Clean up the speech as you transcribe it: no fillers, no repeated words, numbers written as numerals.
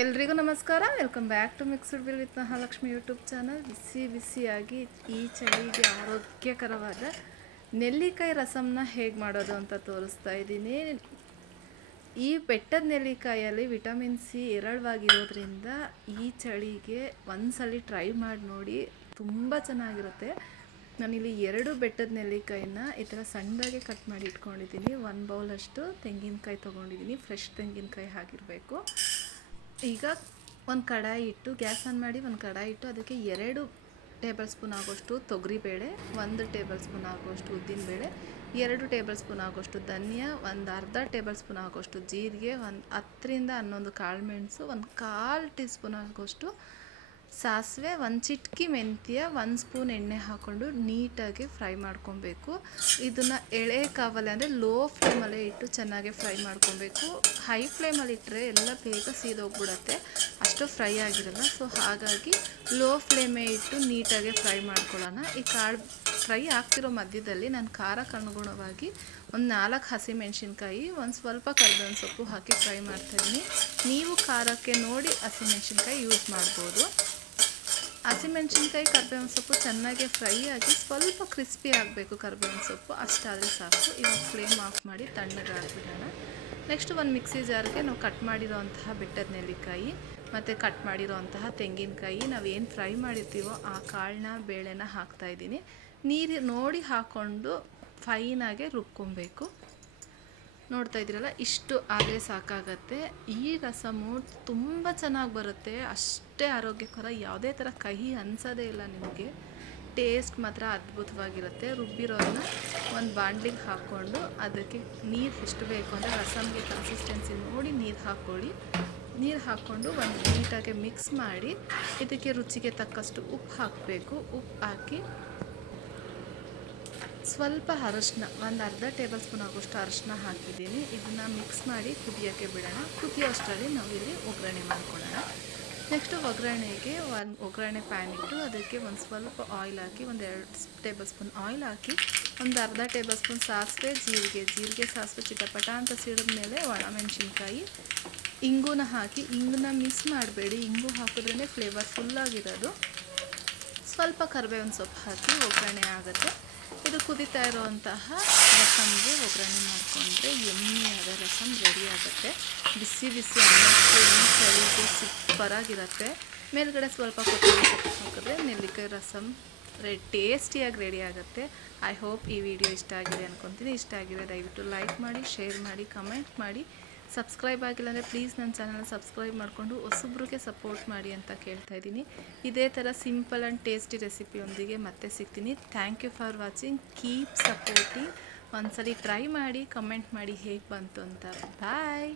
ಎಲ್ರಿಗೂ ನಮಸ್ಕಾರ. Welcome back to mixed bill with Mahalakshmi YouTube channel. ಬಿಸಿಯಾಗಿ ಈ ಚಳಿಗೆ ಆರೋಗ್ಯಕರವಾದ ನೆಲ್ಲಿಕಾಯಿ ರಸಮ್ನ ಹೇಗೆ ಮಾಡೋದು ಅಂತ ತೋರಿಸ್ತಾ ಇದ್ದೀನಿ. ಈ ಬೆಟ್ಟದ ನೆಲ್ಲಿಕಾಯಲ್ಲಿ ವಿಟಮಿನ್ ಸಿ ಹೇರಳವಾಗಿರೋದ್ರಿಂದ ಈ ಚಳಿಗೆ ಒಂದ್ಸಲಿ ಟ್ರೈ ಮಾಡಿ ನೋಡಿ, ತುಂಬ ಚೆನ್ನಾಗಿರುತ್ತೆ. ನಾನಿಲ್ಲಿ 2 ಬೆಟ್ಟದ ನೆಲ್ಲಿಕಾಯಿನ ಈ ಥರ ಸಣ್ಣದಾಗೆ ಕಟ್ ಮಾಡಿ ಇಟ್ಕೊಂಡಿದ್ದೀನಿ. 1 ಬೌಲಷ್ಟು ತೆಂಗಿನಕಾಯಿ ತೊಗೊಂಡಿದ್ದೀನಿ. ಫ್ರೆಶ್ ತೆಂಗಿನಕಾಯಿ ಆಗಿರಬೇಕು. ಈಗ ಒಂದು ಕಡಾಯಿ ಇಟ್ಟು ಗ್ಯಾಸ್ ಆನ್ ಮಾಡಿ ಒಂದು ಕಡಾಯಿ ಇಟ್ಟು ಅದಕ್ಕೆ 2 ಟೇಬಲ್ ಸ್ಪೂನ್ ಆಗೋಷ್ಟು ತೊಗರಿಬೇಳೆ, 1 ಟೇಬಲ್ ಸ್ಪೂನ್ ಆಗೋಷ್ಟು ಉದ್ದಿನಬೇಳೆ, 2 ಟೇಬಲ್ ಸ್ಪೂನ್ ಆಗೋಷ್ಟು ಧನಿಯಾ, ಒಂದು ಅರ್ಧ ಟೇಬಲ್ ಸ್ಪೂನ್ ಆಗೋಷ್ಟು ಜೀರಿಗೆ, ಒಂದು 10 ರಿಂದ 11 ಕಾಳುಮೆಣಸು, ಒಂದು 1/4 ಟೀ ಸ್ಪೂನ್ ಆಗೋಷ್ಟು ಸಾಸಿವೆ, ಒಂದು ಚಿಟಕಿ ಮೆಂತ್ಯ, 1 ಸ್ಪೂನ್ ಎಣ್ಣೆ ಹಾಕ್ಕೊಂಡು ನೀಟಾಗಿ ಫ್ರೈ ಮಾಡ್ಕೊಬೇಕು. ಇದನ್ನು ಎಳೆ ಕಾವಲೆ ಅಂದರೆ ಲೋ ಫ್ಲೇಮಲ್ಲೇ ಇಟ್ಟು ಚೆನ್ನಾಗಿ ಫ್ರೈ ಮಾಡ್ಕೊಬೇಕು. ಹೈ ಫ್ಲೇಮಲ್ಲಿ ಇಟ್ಟರೆ ಎಲ್ಲ ಬೇಗ ಸೀದೋಗ್ಬಿಡುತ್ತೆ, ಅಷ್ಟು ಫ್ರೈ ಆಗಿರಲ್ಲ. ಸೊ ಹಾಗಾಗಿ ಲೋ ಫ್ಲೇಮೇ ಇಟ್ಟು ನೀಟಾಗಿ ಫ್ರೈ ಮಾಡ್ಕೊಳ್ಳೋಣ. ಈ ಕಾಳು ಫ್ರೈ ಆಗ್ತಿರೋ ಮಧ್ಯದಲ್ಲಿ ನಾನು ಖಾರಕ್ಕೆ ಅನುಗುಣವಾಗಿ ಒಂದು 4 ಹಸಿಮೆಣ್ಸಿನ್ಕಾಯಿ, ಒಂದು ಸ್ವಲ್ಪ ಕರಿಬೇವಿನ ಸೊಪ್ಪು ಹಾಕಿ ಫ್ರೈ ಮಾಡ್ತಾಯಿದ್ದೀನಿ. ನೀವು ಖಾರಕ್ಕೆ ನೋಡಿ ಹಸಿಮೆಣ್ಸಿನ್ಕಾಯಿ ಯೂಸ್ ಮಾಡ್ಬೋದು. ಹಸಿಮೆಣ್ಸಿನ್ಕಾಯಿ ಕರಿಬೇವಿನ ಸೊಪ್ಪು ಚೆನ್ನಾಗಿ ಫ್ರೈ ಆಗಿ ಸ್ವಲ್ಪ ಕ್ರಿಸ್ಪಿ ಆಗಬೇಕು. ಕರಿಬೇವಿನ ಸೊಪ್ಪು ಅಷ್ಟಾದರೆ ಸಾಕು. ಇವಾಗ ಫ್ಲೇಮ್ ಆಫ್ ಮಾಡಿ ತಣ್ಣಗೆ ಹಾಕ್ಬಿಡೋಣ. ನೆಕ್ಸ್ಟ್ ಒಂದು ಮಿಕ್ಸಿ ಜಾರ್ಗೆ ನಾವು ಕಟ್ ಮಾಡಿರೋಂತಹ ಬೆಟ್ಟದ ನೆಲ್ಲಿಕಾಯಿ ಮತ್ತು ಕಟ್ ಮಾಡಿರೋಂತಹ ತೆಂಗಿನಕಾಯಿ, ನಾವೇನು ಫ್ರೈ ಮಾಡಿರ್ತೀವೋ ಆ ಕಾಳನ್ನ ಬೇಳೆನ ಹಾಕ್ತಾಯಿದ್ದೀನಿ. ನೀರು ನೋಡಿ ಹಾಕ್ಕೊಂಡು ಫೈನಾಗೆ ರುಬ್ಕೊಬೇಕು. ನೋಡ್ತಾ ಇದ್ದೀರಲ್ಲ, ಇಷ್ಟು ಆದರೆ ಸಾಕಾಗತ್ತೆ. ಈ ರಸಮು ತುಂಬ ಚೆನ್ನಾಗಿ ಬರುತ್ತೆ, ಅಷ್ಟೇ ಆರೋಗ್ಯಕರ, ಯಾವುದೇ ಥರ ಕಹಿ ಅನಿಸೋದೇ ಇಲ್ಲ ನಿಮಗೆ. ಟೇಸ್ಟ್ ಮಾತ್ರ ಅದ್ಭುತವಾಗಿರುತ್ತೆ. ರುಬ್ಬಿರೋದನ್ನ ಒಂದು ಬಾಣಲಿಗೆ ಹಾಕ್ಕೊಂಡು ಅದಕ್ಕೆ ನೀರು ಎಷ್ಟು ಬೇಕು ಅಂದರೆ ರಸಮ್ಗೆ ಕನ್ಸಿಸ್ಟೆನ್ಸಿ ನೋಡಿ ನೀರು ಹಾಕ್ಕೊಳ್ಳಿ. ನೀರು ಹಾಕ್ಕೊಂಡು ಒಂದು ನೀಟಾಗಿ ಮಿಕ್ಸ್ ಮಾಡಿ ಇದಕ್ಕೆ ರುಚಿಗೆ ತಕ್ಕಷ್ಟು ಉಪ್ಪು ಹಾಕಬೇಕು. ಉಪ್ಪು ಹಾಕಿ ಸ್ವಲ್ಪ ಅರಶಿನ, ಒಂದು ಅರ್ಧ ಟೇಬಲ್ ಸ್ಪೂನ್ ಆಗೋಷ್ಟು ಅರಶಿನ ಹಾಕಿದ್ದೀನಿ. ಇದನ್ನು ಮಿಕ್ಸ್ ಮಾಡಿ ಕುದಿಯೋಕ್ಕೆ ಬಿಡೋಣ. ಕುದಿಯೋಷ್ಟರಲ್ಲಿ ನಾವಿಲ್ಲಿ ಒಗ್ಗರಣೆ ಮಾಡ್ಕೊಳ್ಳೋಣ. ನೆಕ್ಸ್ಟು ಒಗ್ಗರಣೆಗೆ ಒಂದು ಒಗ್ಗರಣೆ ಪ್ಯಾನ್ ಇಟ್ಟು ಅದಕ್ಕೆ ಒಂದು ಸ್ವಲ್ಪ ಆಯಿಲ್ ಹಾಕಿ, ಒಂದು 2 ಟೇಬಲ್ ಸ್ಪೂನ್ ಆಯಿಲ್ ಹಾಕಿ, ಒಂದು ಅರ್ಧ ಟೇಬಲ್ ಸ್ಪೂನ್ ಸಾಸಿವೆ, ಜೀರಿಗೆ ಸಾಸಿವೆ ಚಿಟಪಟ ಅಂತ ಸಿಡಿದ ಮೇಲೆ ಒಣಮೆಣಸಿನ್ಕಾಯಿ, ಇಂಗುನ ಹಾಕಿ, ಇಂಗನ್ನ ಮಿಕ್ಸ್ ಮಾಡಬೇಡಿ, ಇಂಗು ಹಾಕಿದ್ರೇ ಫ್ಲೇವರ್ ಫುಲ್ಲಾಗಿರೋದು. ಸ್ವಲ್ಪ ಕರಿಬೇವಿನ ಸೊಪ್ಪು ಹಾಕಿ ಒಗ್ಗರಣೆ ಆಗುತ್ತೆ. ಇದು ಕುದೀತಾ ಇರೋವಂತಹ ರಸಮ್ಗೆ ಒಗ್ಗರಣೆ ಮಾಡಿಕೊಂಡ್ರೆ ಎಮ್ಮಿಯಾದ ರಸಮ್ ರೆಡಿ ಆಗುತ್ತೆ. ಬಿಸಿ ಅನ್ನಕ್ಕೆ ಈ ಚಳಿಗೆ ಸೂಪರಾಗಿರುತ್ತೆ. ಮೇಲ್ಗಡೆ ಸ್ವಲ್ಪ ಕೊತ್ತಂಬರಿ ಸೊಪ್ಪು ಹಾಕಿದ್ರೆ ನೆಲ್ಲಿಕಾಯಿ ರಸಮ್ ಟೇಸ್ಟಿಯಾಗಿ ರೆಡಿ ಆಗುತ್ತೆ. ಐ ಹೋಪ್ ಈ ವಿಡಿಯೋ ಇಷ್ಟ ಆಗಿದೆ ಅಂದ್ಕೊತೀನಿ. ಇಷ್ಟ ಆಗಿದೆ ದಯವಿಟ್ಟು ಲೈಕ್ ಮಾಡಿ, ಶೇರ್ ಮಾಡಿ, ಕಮೆಂಟ್ ಮಾಡಿ. ಸಬ್ಸ್ಕ್ರೈಬ್ ಆಗಿಲ್ಲ ಅಂದರೆ ಪ್ಲೀಸ್ ನನ್ನ ಚಾನಲ್ನ ಸಬ್ಸ್ಕ್ರೈಬ್ ಮಾಡಿಕೊಂಡು ಹೊಸಬ್ರಿಗೆ ಸಪೋರ್ಟ್ ಮಾಡಿ ಅಂತ ಕೇಳ್ತಾ ಇದ್ದೀನಿ. ಇದೇ ಥರ ಸಿಂಪಲ್ ಆ್ಯಂಡ್ ಟೇಸ್ಟಿ ರೆಸಿಪಿಯೊಂದಿಗೆ ಮತ್ತೆ ಸಿಗ್ತೀನಿ. Thank you for watching. Keep supporting. ಒಂದ್ಸಲಿ ಟ್ರೈ ಮಾಡಿ, ಕಮೆಂಟ್ ಮಾಡಿ ಹೇಗೆ ಬಂತು ಅಂತ. ಬಾಯ್.